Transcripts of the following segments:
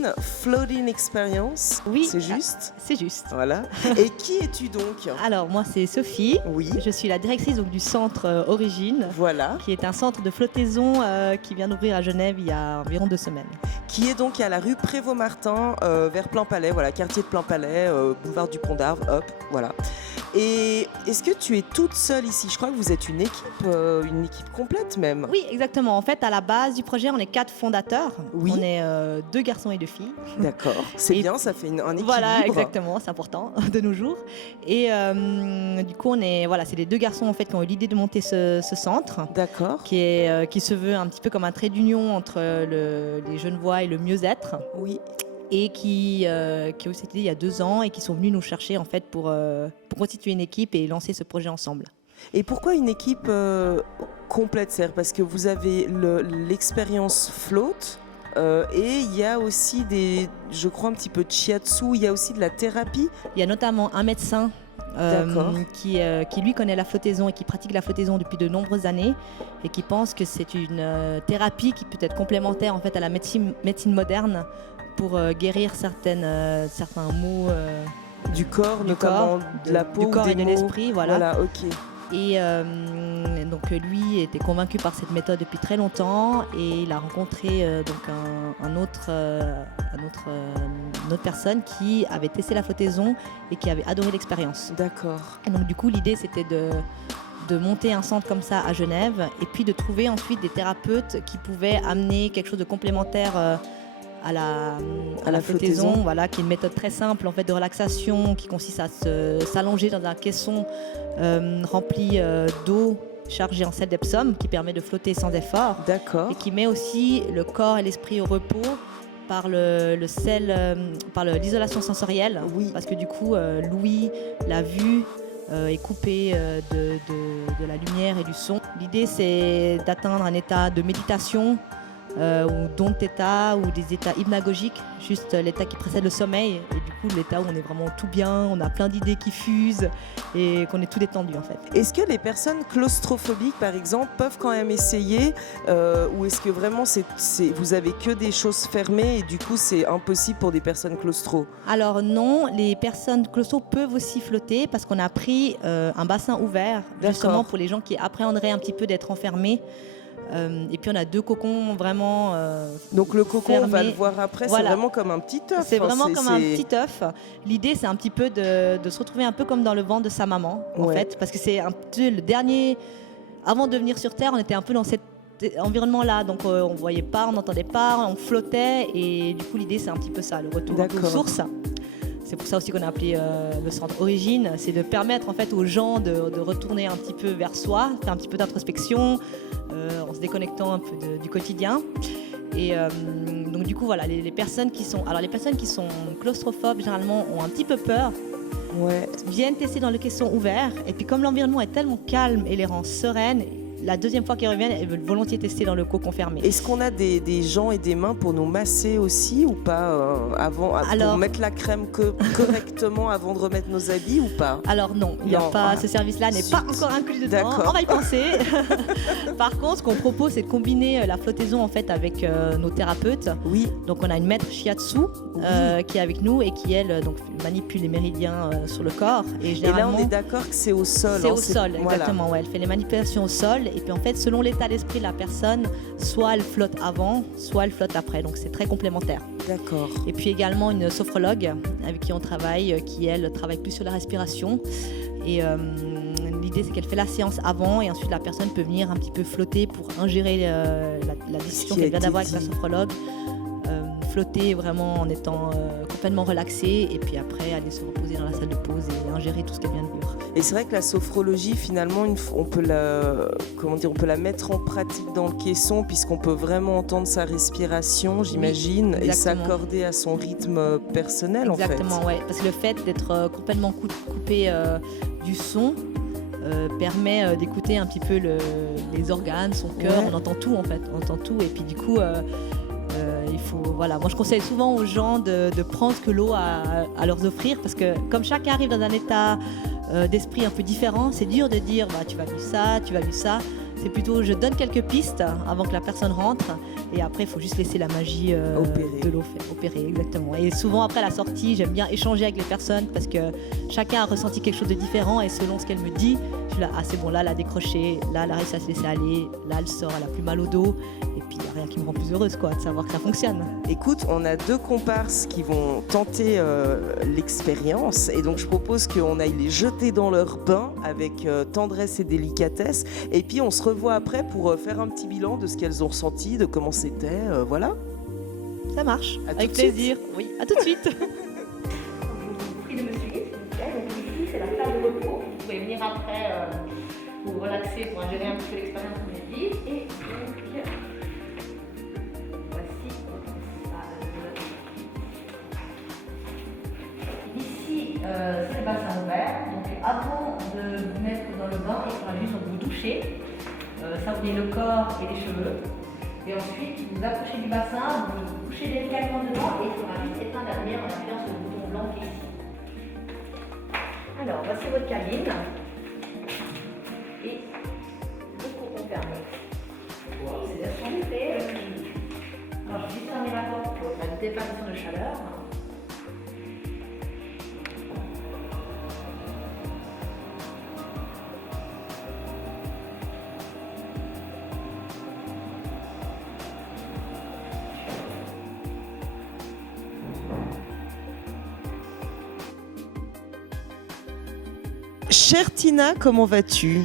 Origine Floating Experience. Oui, c'est juste. C'est juste. Voilà. Et qui es-tu donc? Alors moi c'est Sophie. Oui. Je suis la directrice donc, du centre Origine. Voilà. Qui est un centre de flottaison qui vient d'ouvrir à Genève il y a environ 2 semaines. Qui est donc à la rue Prévost-Martin, vers Plainpalais, voilà, quartier de Plainpalais, boulevard du Pont d'Arve, hop, voilà. Et est-ce que tu es toute seule ici? Je crois que vous êtes une équipe complète même. Oui, exactement. En fait, à la base du projet, on est 4 fondateurs. Oui. On est 2 garçons et 2 filles. D'accord, c'est bien, ça fait un équilibre. Voilà, exactement, c'est important de nos jours. Et du coup, c'est les 2 garçons en fait qui ont eu l'idée de monter ce centre. D'accord. Qui se veut un petit peu comme un trait d'union entre les Genevois et le mieux-être. Oui. Et qui ont été il y a 2 ans et qui sont venus nous chercher en fait pour constituer une équipe et lancer ce projet ensemble. Et pourquoi une équipe complète, c'est-à-dire parce que vous avez l'expérience float et il y a aussi je crois un petit peu de shiatsu, il y a aussi de la thérapie. Il y a notamment un médecin qui lui connaît la flottaison et qui pratique la flottaison depuis de nombreuses années et qui pense que c'est une thérapie qui peut être complémentaire en fait à la médecine moderne pour guérir certains maux du corps, notamment de la peau, du corps des et de mots. l'esprit, voilà. Voilà, ok. Et donc lui était convaincu par cette méthode depuis très longtemps et il a rencontré une autre personne qui avait testé la flottaison et qui avait adoré l'expérience. D'accord. Et donc du coup l'idée c'était de monter un centre comme ça à Genève et puis de trouver ensuite des thérapeutes qui pouvaient amener quelque chose de complémentaire à la flottaison, voilà, qui est une méthode très simple en fait, de relaxation qui consiste à s'allonger dans un caisson rempli d'eau chargée en sel d'Epsom qui permet de flotter sans effort. D'accord. Et qui met aussi le corps et l'esprit au repos par le sel, par l'isolation sensorielle. Oui. Parce que du coup, l'ouïe, la vue est coupée de la lumière et du son. L'idée, c'est d'atteindre un état de méditation ou don't état ou des états hypnagogiques, juste l'état qui précède le sommeil et du coup l'état où on est vraiment tout bien, on a plein d'idées qui fusent et qu'on est tout détendu en fait. Est-ce que les personnes claustrophobiques par exemple peuvent quand même essayer ou est-ce que vraiment vous avez que des choses fermées et du coup c'est impossible pour des personnes claustro? Alors non, les personnes claustro peuvent aussi flotter parce qu'on a pris un bassin ouvert justement pour les gens qui appréhenderaient un petit peu d'être enfermés. Et puis on a 2 cocons vraiment donc le cocon fermés. On va le voir après, voilà. C'est vraiment comme un petit œuf. C'est vraiment comme un petit œuf. L'idée c'est un petit peu de se retrouver un peu comme dans le ventre de sa maman en fait, parce que c'est un peu le dernier, avant de venir sur Terre on était un peu dans cet environnement là, donc on voyait pas, on n'entendait pas, on flottait et du coup l'idée c'est un petit peu ça, le retour aux sources. C'est pour ça aussi qu'on a appelé le centre Origine, c'est de permettre en fait aux gens de retourner un petit peu vers soi, faire un petit peu d'introspection en se déconnectant un peu du quotidien. Et donc du coup voilà, les personnes qui sont claustrophobes généralement ont un petit peu peur, viennent tester dans le caisson ouvert et puis comme l'environnement est tellement calme et les rend sereines, la deuxième fois qu'ils reviennent, elles veulent volontiers tester dans le cocon fermé. Est-ce qu'on a des gens et des mains pour nous masser aussi ou pas pour mettre la crème correctement avant de remettre nos habits ou pas? Alors non, il n'y a pas, ce service-là n'est pas encore inclus dedans. D'accord. On va y penser. Par contre, ce qu'on propose, c'est de combiner la flottaison en fait avec nos thérapeutes. Oui. Donc on a une maître shiatsu qui est avec nous et qui elle donc manipule les méridiens sur le corps. Et là on est d'accord que c'est au sol. C'est au sol, exactement. Ouais, elle fait les manipulations au sol. Et puis en fait, selon l'état d'esprit de la personne, soit elle flotte avant, soit elle flotte après. Donc c'est très complémentaire. D'accord. Et puis également une sophrologue avec qui on travaille, qui elle travaille plus sur la respiration. Et l'idée c'est qu'elle fait la séance avant et ensuite la personne peut venir un petit peu flotter pour ingérer la discussion qu'elle vient d'avoir avec la sophrologue. Flotter vraiment en étant complètement relaxée et puis après aller se reposer dans la salle de pause et ingérer tout ce qu'elle vient de vivre. Et c'est vrai que la sophrologie finalement on peut la mettre en pratique dans le caisson puisqu'on peut vraiment entendre sa respiration, j'imagine, et s'accorder à son rythme personnel. Exactement, en fait. Ouais, parce que le fait d'être complètement coupé du son permet d'écouter un petit peu les organes, son cœur, on entend tout en fait, on entend tout et puis du coup il faut, voilà. Moi je conseille souvent aux gens de prendre ce que l'eau a à leur offrir parce que comme chacun arrive dans un état d'esprit un peu différent, c'est dur de dire tu vas vivre ça, C'est plutôt, je donne quelques pistes avant que la personne rentre et après, il faut juste laisser la magie de l'eau faire opérer, exactement. Et souvent, après la sortie, j'aime bien échanger avec les personnes parce que chacun a ressenti quelque chose de différent et selon ce qu'elle me dit, je suis là, ah c'est bon, là, elle a décroché, là, elle a réussi à se laisser aller, là, elle sort, elle a plus mal au dos. Et puis, il n'y a rien qui me rend plus heureuse, quoi, de savoir que ça fonctionne. Écoute, on a 2 comparses qui vont tenter l'expérience et donc je propose qu'on aille les jeter dans leur bain avec tendresse et délicatesse et puis on se revoit après pour faire un petit bilan de ce qu'elles ont ressenti, de comment c'était, voilà. Ça marche, À avec tout de suite. plaisir. Oui, à tout de suite. Je vous prie de me suivre, s'il vous plaît. Donc ici, c'est la salle de repos. Vous pouvez venir après pour relaxer, pour ingérer un petit peu l'expérience qu'on a dit. Et donc, voici votre salle. Ici, c'est le bassin ouvert. Donc avant de vous mettre dans le bain, il faudra juste vous doucher, savonner le corps et les cheveux. Et ensuite, vous approchez du bassin, vous vous couchez délicatement dedans et il faudra juste éteindre la lumière en appuyant sur le bouton blanc qui est ici. Alors, voici votre cabine. Et le cocon fermé. C'est la santé. Alors, je vais fermer la porte pour la déperdition de chaleur. Chère Tina, comment vas-tu?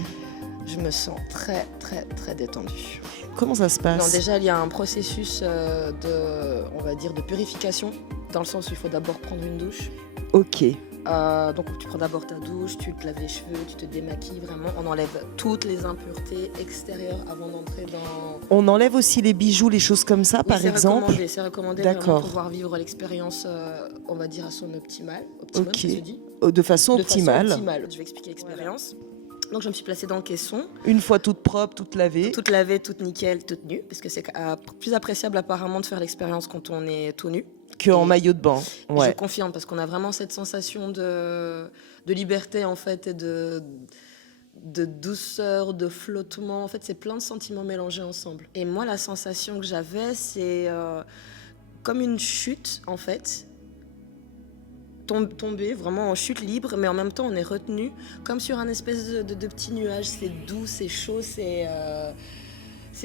Je me sens très très très détendue. Comment ça se passe? Non, déjà il y a un processus on va dire de purification, dans le sens où il faut d'abord prendre une douche. Ok. Donc tu prends d'abord ta douche, tu te laves les cheveux, tu te démaquilles vraiment. On enlève toutes les impuretés extérieures avant d'entrer dans... On enlève aussi les bijoux, les choses comme ça, Oui, par exemple. C'est recommandé D'accord. vraiment pour pouvoir vivre l'expérience, on va dire à son optimum, Ok. ça se dit. De façon De optimale. façon optimale. Je vais expliquer l'expérience. Donc je me suis placée dans le caisson. Une fois toute propre, toute lavée. Toute lavée, toute nickel, toute nue, parce que c'est plus appréciable apparemment de faire l'expérience quand on est tout nu. Que en Et maillot de bain. Je Ouais. confirme, parce qu'on a vraiment cette sensation de liberté en fait, et de douceur, de flottement. En fait, c'est plein de sentiments mélangés ensemble. Et moi, la sensation que j'avais, c'est comme une chute en fait. Tomber vraiment en chute libre, mais en même temps on est retenu comme sur un espèce de petit nuage. C'est doux, c'est chaud, c'est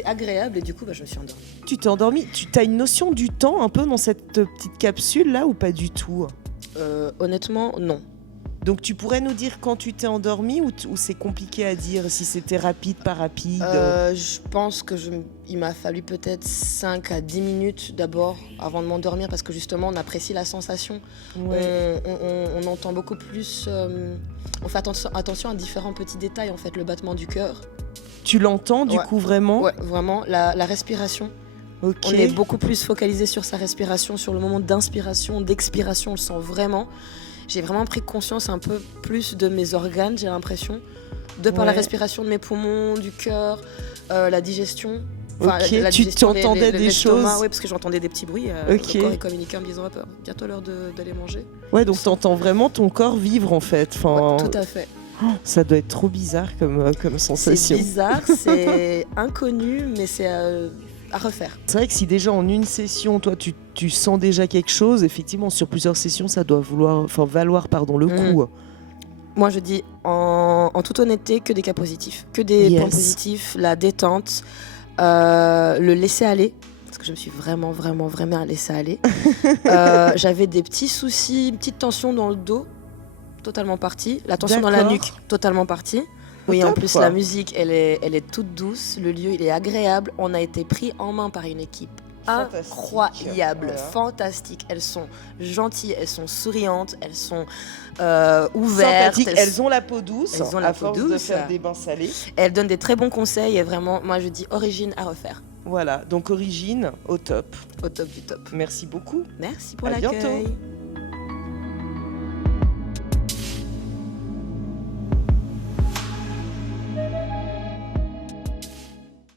agréable et du coup je me suis endormie. Tu t'es endormie. Tu as une notion du temps un peu dans cette petite capsule là ou pas du tout? Honnêtement, non. Donc tu pourrais nous dire quand tu t'es endormie ou c'est compliqué à dire si c'était rapide, pas rapide? Je pense que il m'a fallu peut-être 5 à 10 minutes d'abord avant de m'endormir parce que justement on apprécie la sensation. Ouais. On entend beaucoup plus. On fait attention à différents petits détails en fait, le battement du cœur. Tu l'entends du Ouais. coup vraiment? Ouais, vraiment. La respiration. Ok. On est beaucoup plus focalisé sur sa respiration, sur le moment d'inspiration, d'expiration, on le sent vraiment. J'ai vraiment pris conscience un peu plus de mes organes, j'ai l'impression, de par la Ouais. respiration de mes poumons, du cœur, la digestion. Enfin, Ok, la tu digestion, t'entendais des l'estomac, choses. Oui, parce que j'entendais des petits bruits. Ok. Le corps est communiqué en me disant bientôt l'heure d'aller manger. Ouais, donc t'entends vraiment ton corps vivre en fait. Enfin, Ouais, tout à fait. ça doit être trop bizarre comme C'est sensation. bizarre, c'est inconnu, mais c'est à refaire. C'est vrai que si déjà en une session, toi, tu sens déjà quelque chose, effectivement, sur plusieurs sessions, ça doit valoir le coup. Moi, je dis en toute honnêteté que des cas positifs. Que des Yes. points positifs, la détente, le laisser aller. Parce que je me suis vraiment laissée aller. J'avais des petits soucis, une petite tension dans le dos, totalement partie. La tension dans la D'accord. nuque, totalement partie. Oui, Au en top, plus, quoi. la musique, elle est toute douce. Le lieu, il est agréable. On a été pris en main par une équipe Fantastique. incroyable, Voilà. fantastique. Elles sont gentilles, elles sont souriantes, elles sont ouvertes. Sympathiques, elles ont la peau douce, Elles ont la à peau force de douce. faire des bains salés. Elles donnent des très bons conseils et vraiment, moi je dis origine à refaire. Voilà, donc origine au top. Au top du top. Merci beaucoup. Merci pour À bientôt. l'accueil.